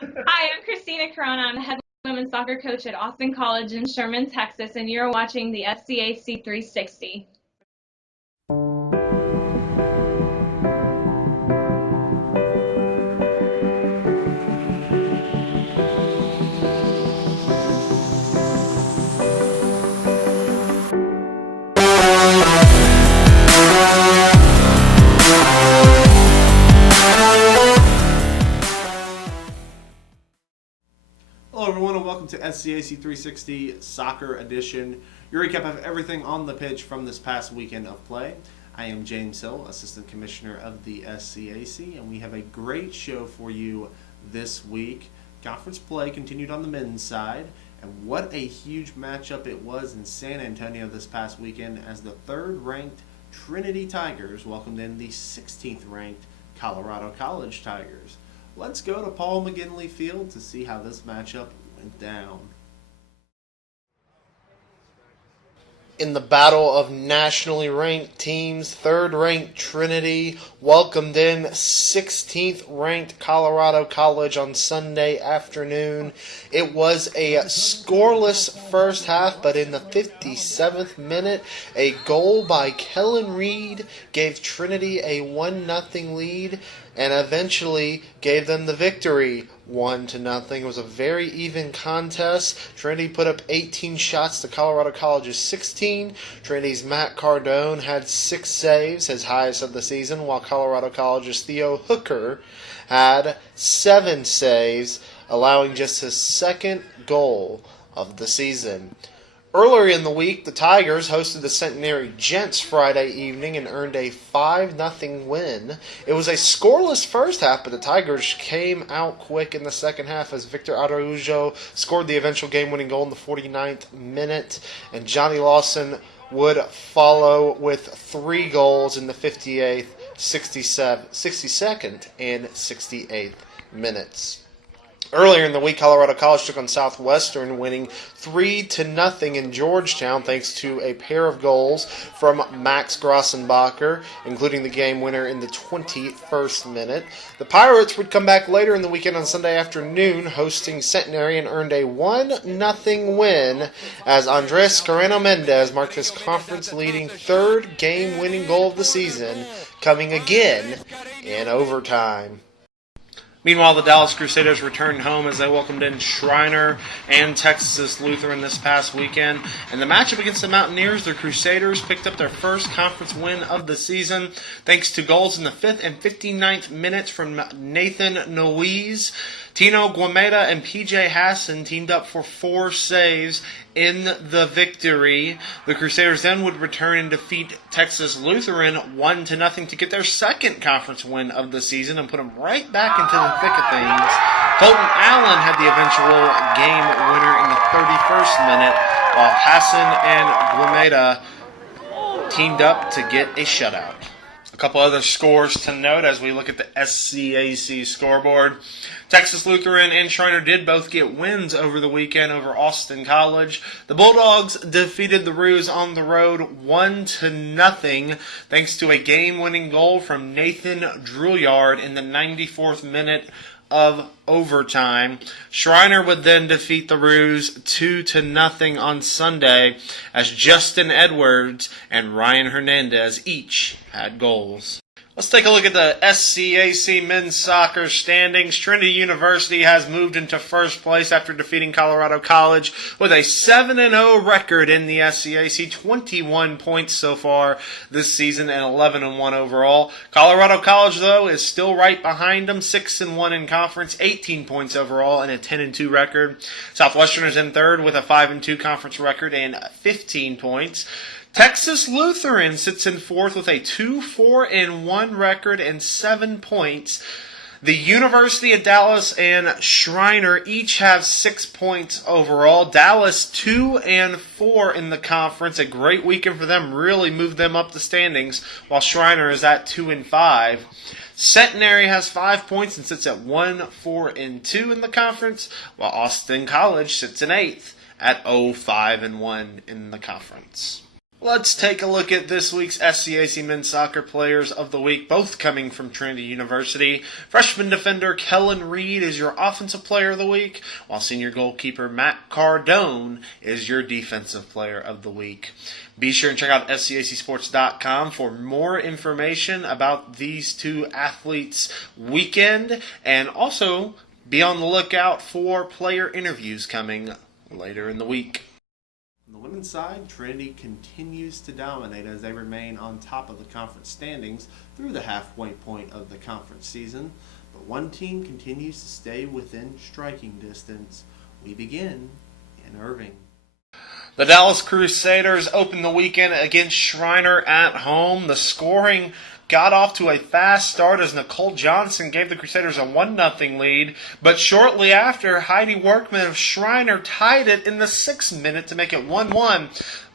Hi, I'm Christina Corona. I'm the head women's soccer coach at Austin College in Sherman, Texas, and you're watching the SCAC 360. Hello everyone and welcome to SCAC 360 Soccer Edition, your recap of everything on the pitch from this past weekend of play. I am James Hill, Assistant Commissioner of the SCAC, and we have a great show for you this week. Conference play continued on the men's side, and what a huge matchup it was in San Antonio this past weekend as the third-ranked Trinity Tigers welcomed in the 16th-ranked Colorado College Tigers. Let's go to Paul McGinley Field to see how this matchup went down. In the battle of nationally ranked teams, third-ranked Trinity welcomed in 16th-ranked Colorado College on Sunday afternoon. It was a scoreless first half, but in the 57th minute, a goal by Kellen Reed gave Trinity a 1-0 lead and eventually gave them the victory 1-0. It was a very even contest. Trinity put up 18 shots to Colorado College's 16. Trinity's Matt Cardone had 6 saves, his highest of the season, while Colorado College's Theo Hooker had 7 saves, allowing just his second goal of the season. Earlier in the week, the Tigers hosted the Centenary Gents Friday evening and earned a 5-0 win. It was a scoreless first half, but the Tigers came out quick in the second half as Victor Araujo scored the eventual game-winning goal in the 49th minute, and Johnny Lawson would follow with 3 goals in the 58th, 62nd, and 68th minutes. Earlier in the week, Colorado College took on Southwestern, winning 3-0 in Georgetown thanks to a pair of goals from Max Grossenbacher, including the game winner in the 21st minute. The Pirates would come back later in the weekend on Sunday afternoon, hosting Centenary, and earned a 1-0 win as Andres Carreno Mendez marked his conference-leading third game-winning goal of the season, coming again in overtime. Meanwhile, the Dallas Crusaders returned home as they welcomed in Shriner and Texas Lutheran this past weekend. In the matchup against the Mountaineers, the Crusaders picked up their first conference win of the season thanks to goals in the 5th and 59th minutes from Nathan Noyes. Tino Guameda and PJ Hassan teamed up for 4 saves in the victory. The Crusaders then would return and defeat Texas Lutheran 1-0 to get their second conference win of the season and put them right back into the thick of things. Colton Allen had the eventual game winner in the 31st minute, while Hassan and Guameda teamed up to get a shutout. A couple other scores to note as we look at the SCAC scoreboard. Texas Lutheran and Shriner did both get wins over the weekend over Austin College. The Bulldogs defeated the Roos on the road 1-0 thanks to a game-winning goal from Nathan Drouillard in the 94th minute of overtime. Shriner would then defeat the Roos 2-0 on Sunday as Justin Edwards and Ryan Hernandez each had goals. Let's take a look at the SCAC men's soccer standings. Trinity University has moved into first place after defeating Colorado College with a 7-0 record in the SCAC, 21 points so far this season and 11-1 overall. Colorado College, though, is still right behind them, 6-1 in conference, 18 points overall, and a 10-2 record. Southwestern is in third with a 5-2 conference record and 15 points. Texas Lutheran sits in fourth with a 2-4-1 record and 7 points. The University of Dallas and Shriner each have 6 points overall. Dallas 2-4 in the conference. A great weekend for them. Really moved them up the standings, while Shriner is at 2-5. Centenary has 5 points and sits at 1-4-2 in the conference, while Austin College sits in 8th at 0-5-1 in the conference. Let's take a look at this week's SCAC Men's Soccer Players of the Week, both coming from Trinity University. Freshman defender Kellen Reed is your Offensive Player of the Week, while senior goalkeeper Matt Cardone is your Defensive Player of the Week. Be sure and check out SCACsports.com for more information about these two athletes' weekend, and also be on the lookout for player interviews coming later in the week. On the women's side, Trinity continues to dominate as they remain on top of the conference standings through the halfway point of the conference season. But one team continues to stay within striking distance. We begin in Irving. The Dallas Crusaders opened the weekend against Shriner at home. The scoring got off to a fast start as Nicole Johnson gave the Crusaders a 1-0 lead, but shortly after, Heidi Workman of Shriner tied it in the 6th minute to make it 1-1.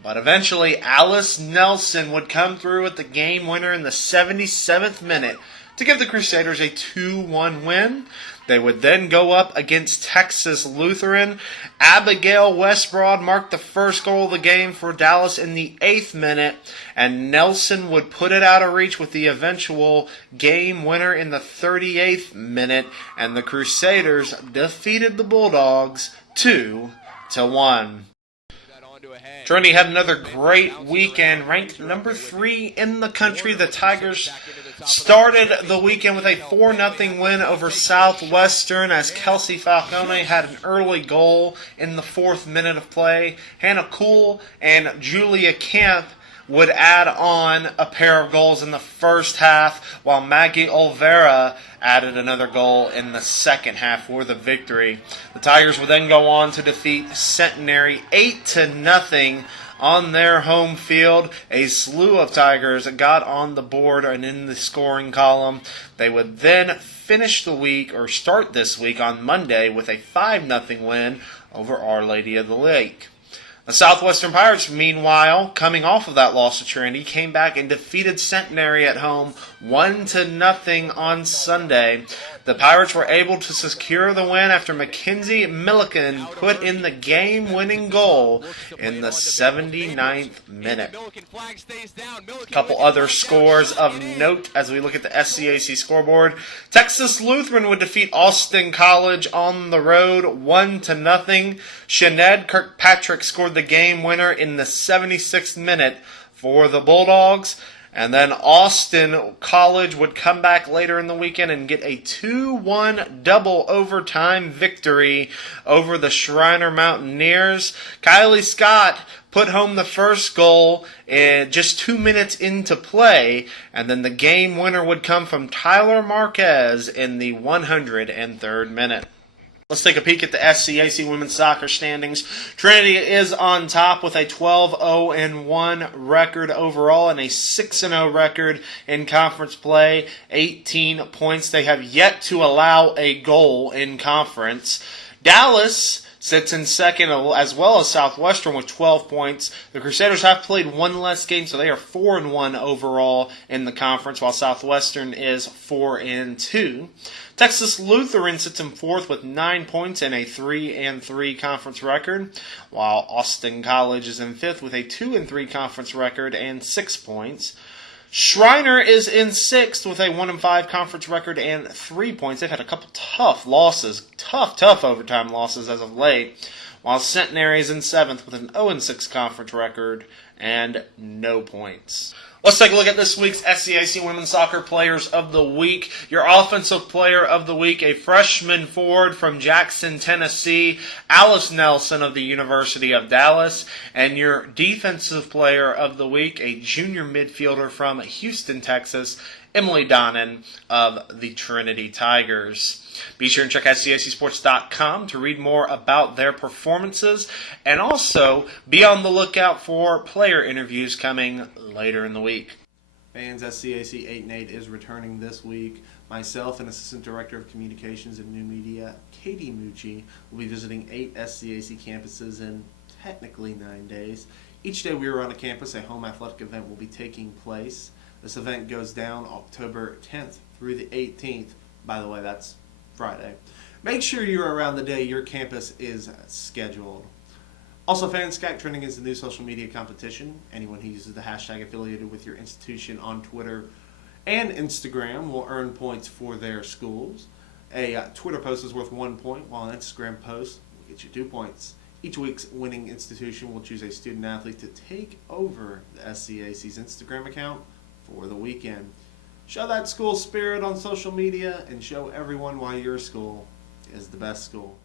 But eventually, Alice Nelson would come through with the game winner in the 77th minute to give the Crusaders a 2-1 win. They would then go up against Texas Lutheran. Abigail Westbroad marked the first goal of the game for Dallas in the 8th minute, and Nelson would put it out of reach with the eventual game winner in the 38th minute, and the Crusaders defeated the Bulldogs 2-1. Trinity had another great weekend, ranked number 3 in the country. The Tigers started the weekend with a 4-0 win over Southwestern as Kelsey Falcone had an early goal in the 4th minute of play. Hannah Kuhl and Julia Camp would add on a pair of goals in the first half, while Maggie Olvera added another goal in the second half for the victory. The Tigers would then go on to defeat Centenary 8-0 on their home field. A slew of Tigers got on the board and in the scoring column. They would then finish the week, or start this week on Monday, with a 5-0 win over Our Lady of the Lake. The Southwestern Pirates, meanwhile, coming off of that loss to Trinity, came back and defeated Centenary at home 1-0 on Sunday. The Pirates were able to secure the win after Mackenzie Milliken put in the game-winning goal in the 79th minute. A couple other scores of note as we look at the SCAC scoreboard. Texas Lutheran would defeat Austin College on the road 1-0. Sinead Kirkpatrick scored the game winner in the 76th minute for the Bulldogs. And then Austin College would come back later in the weekend and get a 2-1 double overtime victory over the Shriner Mountaineers. Kylie Scott put home the first goal just 2 minutes into play, and then the game winner would come from Tyler Marquez in the 103rd minute. Let's take a peek at the SCAC women's soccer standings. Trinity is on top with a 12-0-1 record overall and a 6-0 record in conference play. 18 points. They have yet to allow a goal in conference. Dallas sits in second, as well as Southwestern with 12 points. The Crusaders have played one less game, so they are 4-1 overall in the conference, while Southwestern is 4-2. Texas Lutheran sits in 4th with 9 points and a 3-3 conference record, while Austin College is in 5th with a 2-3 conference record and 6 points. Shriner is in 6th with a 1-5 conference record and 3 points. They've had a couple tough losses, tough overtime losses as of late, while Centenary is in 7th with an 0-6 conference record and no points. Let's take a look at this week's SCAC Women's Soccer Players of the Week. Your Offensive Player of the Week, a freshman forward from Jackson, Tennessee, Alice Nelson of the University of Dallas. And your Defensive Player of the Week, a junior midfielder from Houston, Texas, Emily Donnan of the Trinity Tigers. Be sure and check out SCACsports.com to read more about their performances, and also be on the lookout for player interviews coming later in the week. Fans, SCAC 8 and 8 is returning this week. Myself and Assistant Director of Communications and New Media, Katie Mucci, will be visiting 8 SCAC campuses in technically 9 days. Each day we are on a campus, a home athletic event will be taking place. This event goes down October 10th through the 18th. By the way, that's Friday. Make sure you're around the day your campus is scheduled. Also, SCAC trending is the new social media competition. Anyone who uses the hashtag affiliated with your institution on Twitter and Instagram will earn points for their schools. A Twitter post is worth 1 point, while an Instagram post will get you 2 points. Each week's winning institution will choose a student athlete to take over the SCAC's Instagram account for the weekend. Show that school spirit on social media and show everyone why your school is the best school.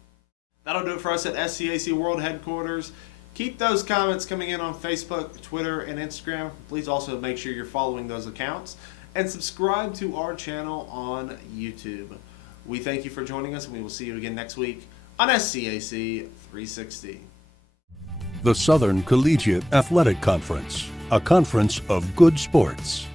That'll do it for us at SCAC World Headquarters. Keep those comments coming in on Facebook, Twitter, and Instagram. Please also make sure you're following those accounts and subscribe to our channel on YouTube. We thank you for joining us, and we will see you again next week on SCAC 360. The Southern Collegiate Athletic Conference, a conference of good sports.